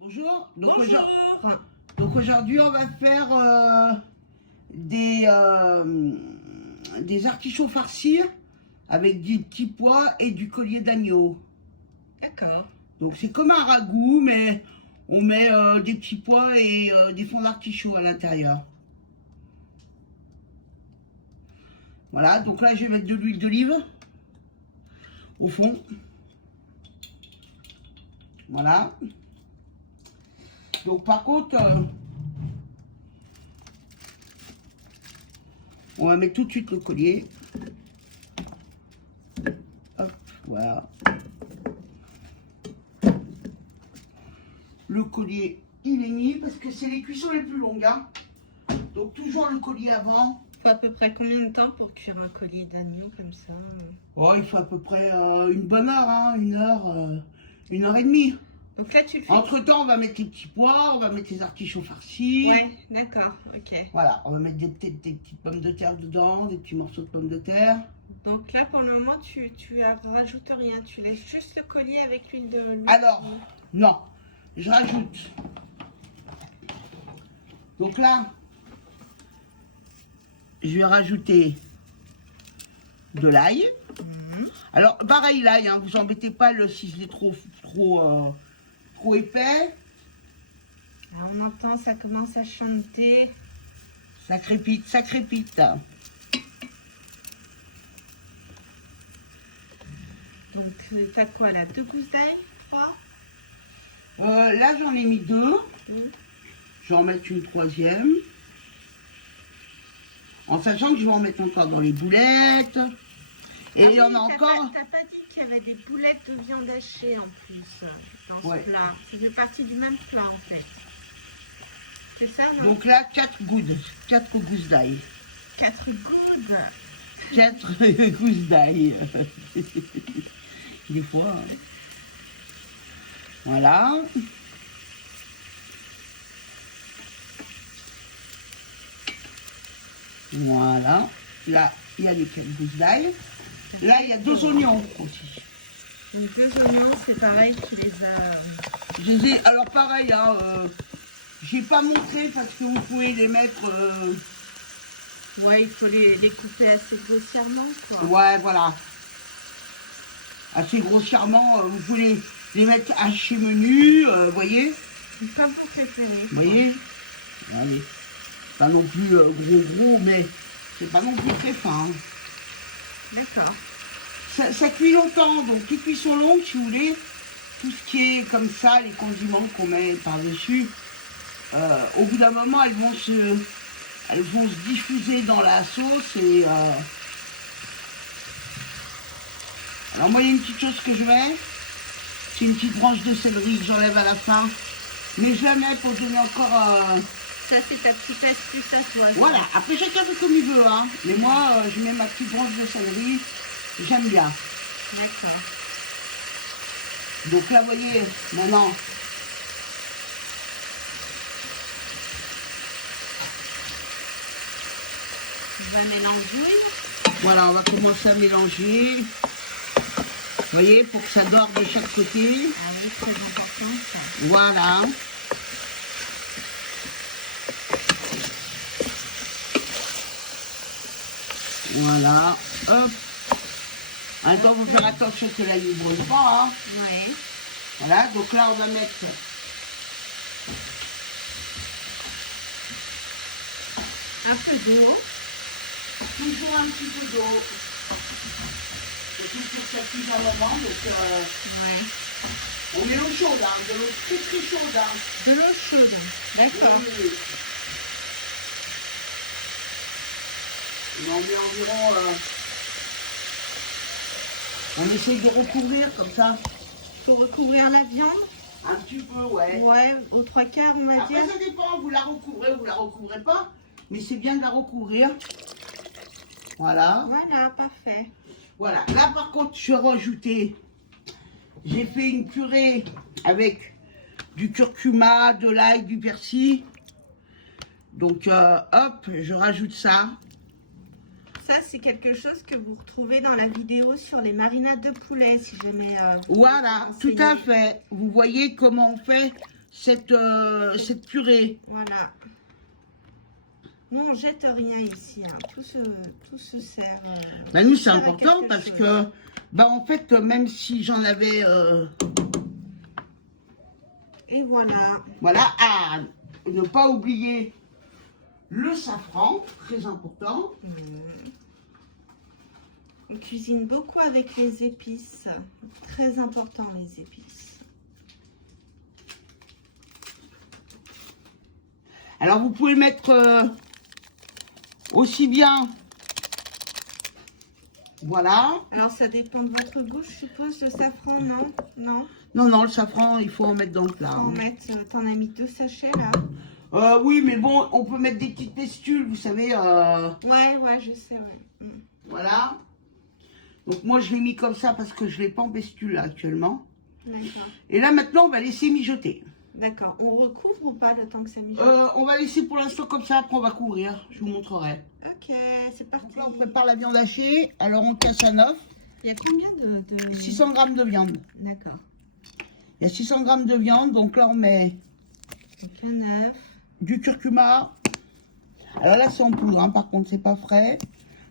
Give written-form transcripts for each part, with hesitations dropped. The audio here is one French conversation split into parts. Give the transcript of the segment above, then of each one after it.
Bonjour. Bonjour. Donc aujourd'hui, on va faire des artichauts farcis avec du petits pois et du collier d'agneau. D'accord. Donc c'est comme un ragoût, mais on met des petits pois et des fonds d'artichaut à l'intérieur. Voilà, donc là je vais mettre de l'huile d'olive au fond. Voilà. Donc par contre, on va mettre tout de suite le collier. Hop, voilà. Le collier, il est mis parce que c'est les cuissons les plus longues. Hein. Donc toujours le collier avant. Faut à peu près combien de temps pour cuire un collier d'agneau comme ça? Oh, il faut à peu près une bonne heure, hein, une heure et demie. Donc là tu le fais. Entre temps, on va mettre les petits pois, on va mettre les artichauts farcis. Ouais, d'accord, ok. Voilà, on va mettre des petites pommes de terre dedans, des petits morceaux de pommes de terre. Donc là pour le moment tu rajoutes rien, tu laisses juste le collier avec l'huile de. Alors, non, je rajoute. Donc là, je vais rajouter de l'ail. Alors, pareil, l'ail, hein, vous embêtez pas le ciseler trop épais. Là, on entend, ça commence à chanter. Ça crépite, ça crépite. Donc t'as quoi là? 2 gousses d'ail? 3? Là, j'en ai mis 2. Je vais en mettre une 3e. En sachant que je vais en mettre encore dans les boulettes. Et il y en a encore. T'as pas dit qu'il y avait des boulettes de viande hachée en plus dans Ouais. ce plat. Ça fait partie du même plat en fait. C'est ça, non? Donc là, 4 gousses d'ail. 4 gouttes. 4 gousses d'ail. Des fois. Hein. Voilà. Voilà. Là, il y a les 4 gousses d'ail. Là, il y a 2 oignons aussi. Donc 2 oignons, c'est pareil, tu les as... Je les ai, alors pareil, hein, j'ai pas montré parce que vous pouvez les mettre... Ouais, il faut les couper assez grossièrement, quoi. Ouais, voilà. Assez grossièrement, vous pouvez les mettre hachés menus, vous voyez. C'est pas mon préféré. Vous voyez. Allez. Pas non plus gros, mais c'est pas non plus très fin. Hein. D'accord. Ça cuit longtemps, donc les cuissons longues, si vous voulez, tout ce qui est comme ça, les condiments qu'on met par-dessus, au bout d'un moment, elles vont se diffuser dans la sauce et... Alors moi, il y a une petite chose que je mets, c'est une petite branche de céleri que j'enlève à la fin, mais je la mets pour donner encore... Ça, c'est ta petite astuce à toi. Voilà, après chacun fait comme il veut, hein. Mais moi, je mets ma petite branche de céleri, j'aime bien. D'accord. Donc là, vous voyez, maintenant, On va mélanger. voilà, on va commencer à mélanger. Vous voyez, pour que ça dore de chaque côté. Ah oui, très important, ça. Voilà. Voilà, hop. En même temps, il faut faire attention que l'ail ne brûle pas. Hein. Ouais. Voilà, donc là, on va mettre Un peu d'eau. toujours un petit peu d'eau. C'est tout pour que ça cuise un moment. Donc, Ouais. on met l'eau chaude, hein, de l'eau très très chaude. Hein. De l'eau chaude. D'accord. Oui, oui. On en met environ... on essaye de recouvrir comme ça. Pour recouvrir la viande. Un petit peu, ouais. Ouais, aux 3/4, on va Après, dire. ça dépend, vous la recouvrez ou vous la recouvrez pas. Mais c'est bien de la recouvrir. Voilà. Voilà, parfait. Voilà. Là, par contre, je vais rajouter... J'ai fait une purée avec du curcuma, de l'ail, du persil. Donc, hop, je rajoute ça. Ça, c'est quelque chose que vous retrouvez dans la vidéo sur les marinades de poulet, si jamais... Voilà, tout à fait. Vous voyez comment on fait cette purée. Voilà. Nous, on jette rien ici. Hein. Tout se sert. Bah, nous, c'est sert à important quelque parce chose. que, bah, en fait, même si j'en avais... Et voilà. Voilà, à ne pas oublier le safran, très important. On cuisine beaucoup avec les épices. Très important, les épices. Alors, vous pouvez mettre aussi bien... Voilà. Alors, ça dépend de votre goût, je suppose, le safran, non? Non? Non, le safran, il faut en mettre dans le plat. En mettre, t'en as mis 2 sachets, là? Oui, mais bon, on peut mettre des petites pestules, vous savez. Ouais, je sais, ouais. Voilà. Donc, moi, je l'ai mis comme ça parce que je ne l'ai pas en pestule, là, actuellement. D'accord. Et là, maintenant, on va laisser mijoter. D'accord. On recouvre ou pas le temps que ça mijote? On va laisser pour l'instant comme ça, après on va couvrir. Je vous montrerai. Ok, c'est parti. Donc là, on prépare la viande hachée. Alors, on casse un œuf. Il y a combien de... 600 grammes de viande. D'accord. Il y a 600 grammes de viande. Donc là, on met Donc un œuf. du curcuma. Alors là, c'est en poudre, hein, par contre, c'est pas frais.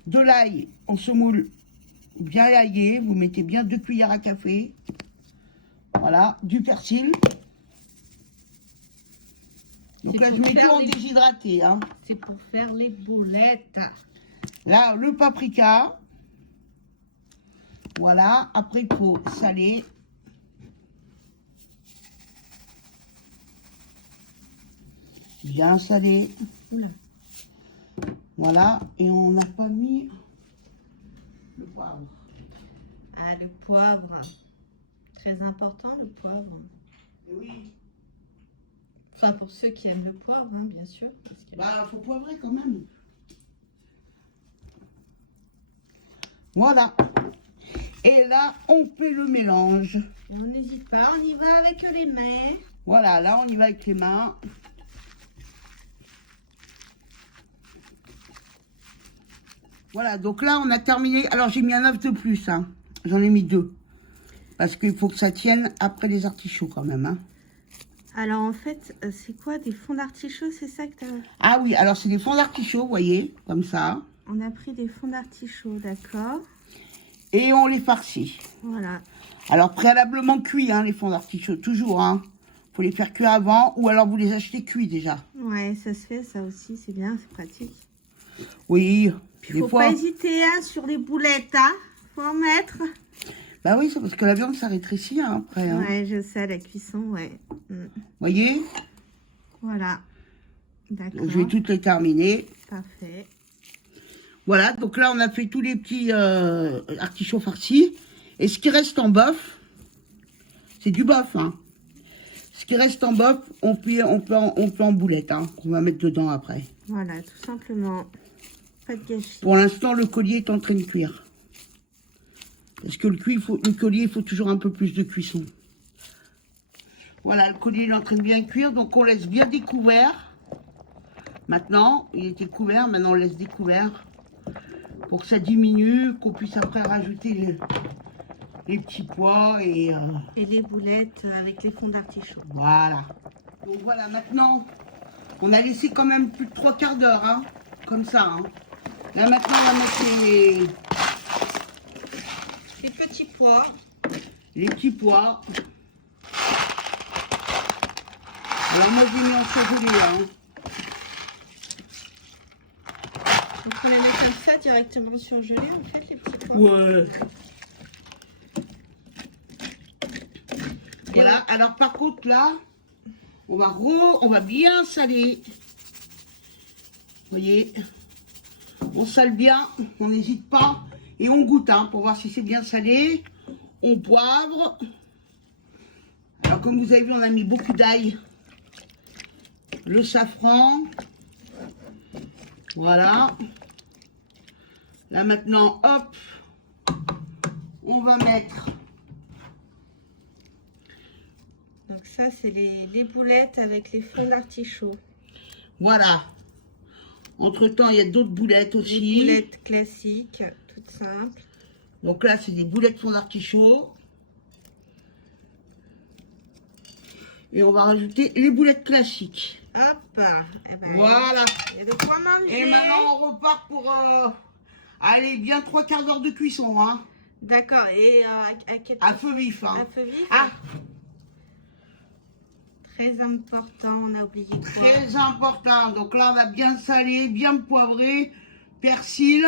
De l'ail en semoule bien aillé. Vous mettez bien 2 cuillères à café. Voilà, du persil. Donc là, je mets tout en déshydraté. Hein. C'est pour faire les boulettes. Là, le paprika. Voilà, après, il faut saler. Bien salé. Oula. Voilà, et on n'a pas mis le poivre. Ah, le poivre. Très important, le poivre. Et oui, Enfin, pour ceux qui aiment le poivre, hein, bien sûr. Parce que... bah, faut poivrer quand même. Voilà. Et là, on fait le mélange. On n'hésite pas, on y va avec les mains. Voilà, là, on y va avec les mains. Voilà, donc là, on a terminé. Alors, j'ai mis un œuf de plus, hein. J'en ai mis 2. Parce qu'il faut que ça tienne après les artichauts quand même, hein. Alors, en fait, c'est quoi, des fonds d'artichaut, c'est ça que tu as... Ah oui, alors c'est des fonds d'artichaut, vous voyez, comme ça. On a pris des fonds d'artichaut, d'accord. Et on les farcit. Voilà. Alors, préalablement cuits, hein, les fonds d'artichaut, toujours, hein. Faut les faire cuire avant, ou alors vous les achetez cuits déjà. Ouais, ça se fait, ça aussi, c'est bien, c'est pratique. Oui, Puis, des faut fois... pas hésiter, hein, sur les boulettes, hein. Faut en mettre. Bah oui, c'est parce que la viande, ça rétrécit, hein, après. Hein. Ouais, je sais, la cuisson, ouais. Voyez? Voilà. D'accord. Donc, je vais toutes les terminer. Parfait. Voilà, donc là, on a fait tous les petits artichauts farcis. Et ce qui reste en bœuf, c'est du bœuf, hein. Ce qui reste en bœuf, on peut en boulettes, hein, qu'on va mettre dedans après. Voilà, tout simplement. Pas de gâchis. Pour l'instant, le collier est en train de cuire. Parce que le collier, il faut toujours un peu plus de cuisson. Voilà, le collier il est en train de bien cuire, donc on laisse bien découvert. Maintenant, il était couvert, maintenant on laisse découvert pour que ça diminue, qu'on puisse après rajouter les petits pois et les boulettes avec les fonds d'artichaut. voilà. Donc voilà, maintenant, on a laissé quand même plus de 3/4 d'heure, hein, comme ça. Hein. Là maintenant, on va mettre les petits pois. Les petits pois. Alors moi, j'ai mis en surgelé, hein. Donc on les met comme ça directement surgelés, en fait, les petits pois. Ouais. Voilà, alors par contre là, on va bien saler. Vous voyez, on sale bien, on n'hésite pas. Et on goûte, hein, pour voir si c'est bien salé. On poivre. Alors comme vous avez vu, on a mis beaucoup d'ail. Le safran. Voilà. Là maintenant, hop, on va mettre... Donc ça, c'est les boulettes avec les fonds d'artichaut. Voilà. Entre-temps, il y a d'autres boulettes aussi. Des boulettes classiques, toutes simples. Donc là, c'est des boulettes fond d'artichaut. Et on va rajouter les boulettes classiques. Hop. Eh ben, Voilà. il y a de quoi manger. Et maintenant, on repart pour, allez, bien 3/4 d'heure de cuisson, hein. D'accord. Et À feu vif, hein. à feu vif. Ah, Très important, on a oublié quoi. très important. Donc là, on a bien salé, bien poivré, persil.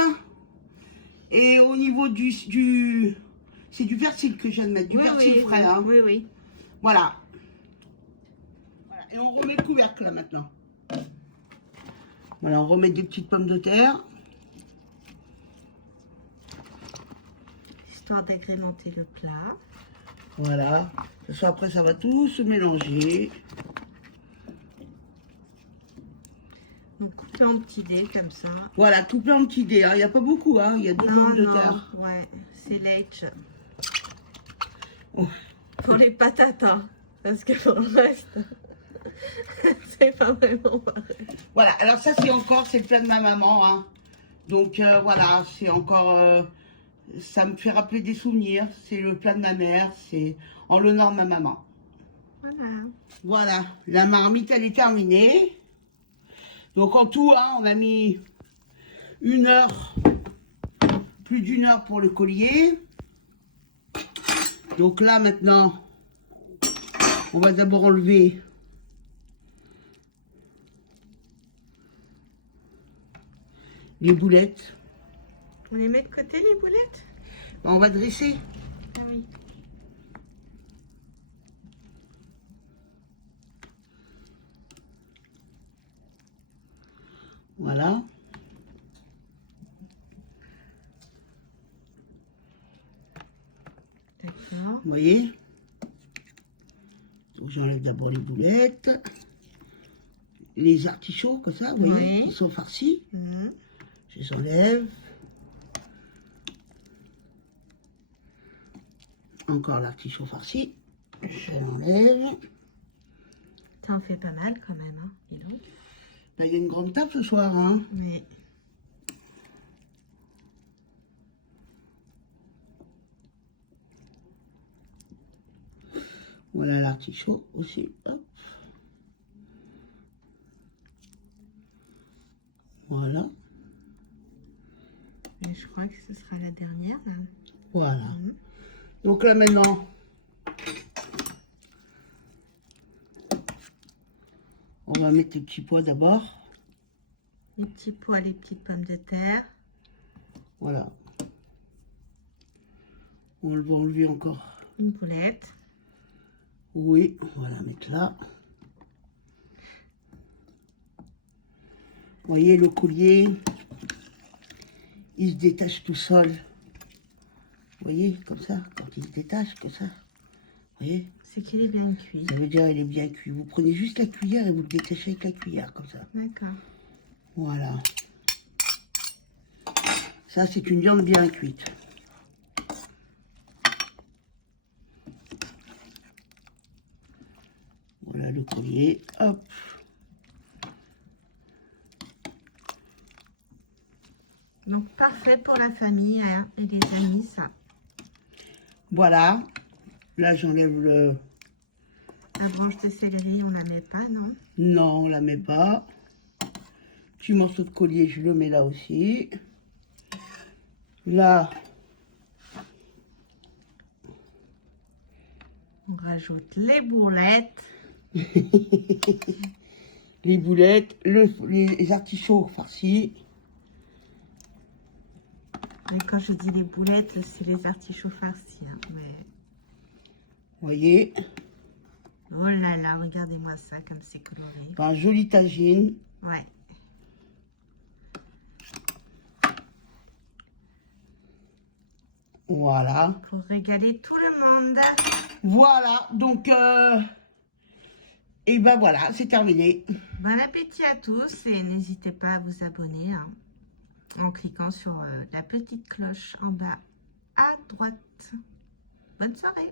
Et au niveau c'est du persil que je viens de mettre, du persil frais, hein. Oui, oui. Voilà. Et on remet le couvercle là maintenant. Voilà, on remet des petites pommes de terre. Histoire d'agrémenter le plat. Voilà. Après, ça va tout se mélanger. Donc couper en petits dés comme ça. Voilà, tout plein de petits dés. Il n'y a pas beaucoup, hein. Il y a 2 pommes de terre. Ouais, c'est late. Oh. Pour les patates, hein, parce que pour le reste, c'est pas vraiment pareil. Voilà, alors ça c'est le plat de ma maman, hein. Donc voilà, c'est encore, ça me fait rappeler des souvenirs. C'est le plat de ma mère, c'est en l'honneur de ma maman. Voilà. Voilà, la marmite elle est terminée. Donc en tout, hein, on a mis 1 heure, plus d'1 heure pour le collier. Donc là maintenant, on va d'abord enlever les boulettes. On les met de côté, les boulettes? On va dresser. Ah oui. Voilà. D'accord. Vous voyez? Donc j'enlève d'abord les boulettes. Les artichauts, comme ça, vous voyez, Oui. qui sont farcis. Mhm. Je les enlève. Encore l'artichaut farci. Je l'enlève. Ça en fait pas mal quand même, hein, dis donc. Là, il y a une grande table ce soir, hein. Oui. Voilà l'artichaut aussi. Hop. Voilà. Et je crois que ce sera la dernière, là. Voilà. Mhm. Donc là maintenant, on va mettre les petits pois d'abord. Les petits pois, les petites pommes de terre. Voilà. On va enlever encore. Une boulette. Oui, on va la mettre là. Vous voyez le collier, il se détache tout seul. Vous voyez, comme ça, quand il se détache, comme ça. Vous voyez? C'est qu'il est bien cuit. Ça veut dire qu'il est bien cuit. Vous prenez juste la cuillère et vous le détachez avec la cuillère, comme ça. D'accord. Voilà. Ça, c'est une viande bien cuite. Voilà le collier. Hop. Donc parfait pour la famille, hein, et les amis, ça. Voilà. Là, j'enlève le... La branche de céleri, on la met pas, non? Non, on la met pas. Petit morceau de collier, je le mets là aussi. Là, On rajoute les boulettes. les boulettes, les artichauts farcis. Et quand je dis les boulettes, c'est les artichauts farcis, hein, mais... Vous voyez, Oh là là, regardez-moi ça, comme c'est coloré. un joli tagine. Ouais. Voilà. Pour régaler tout le monde. Voilà, donc, et ben voilà, c'est terminé. Bon appétit à tous et n'hésitez pas à vous abonner, hein, en cliquant sur la petite cloche en bas à droite. Bonne soirée!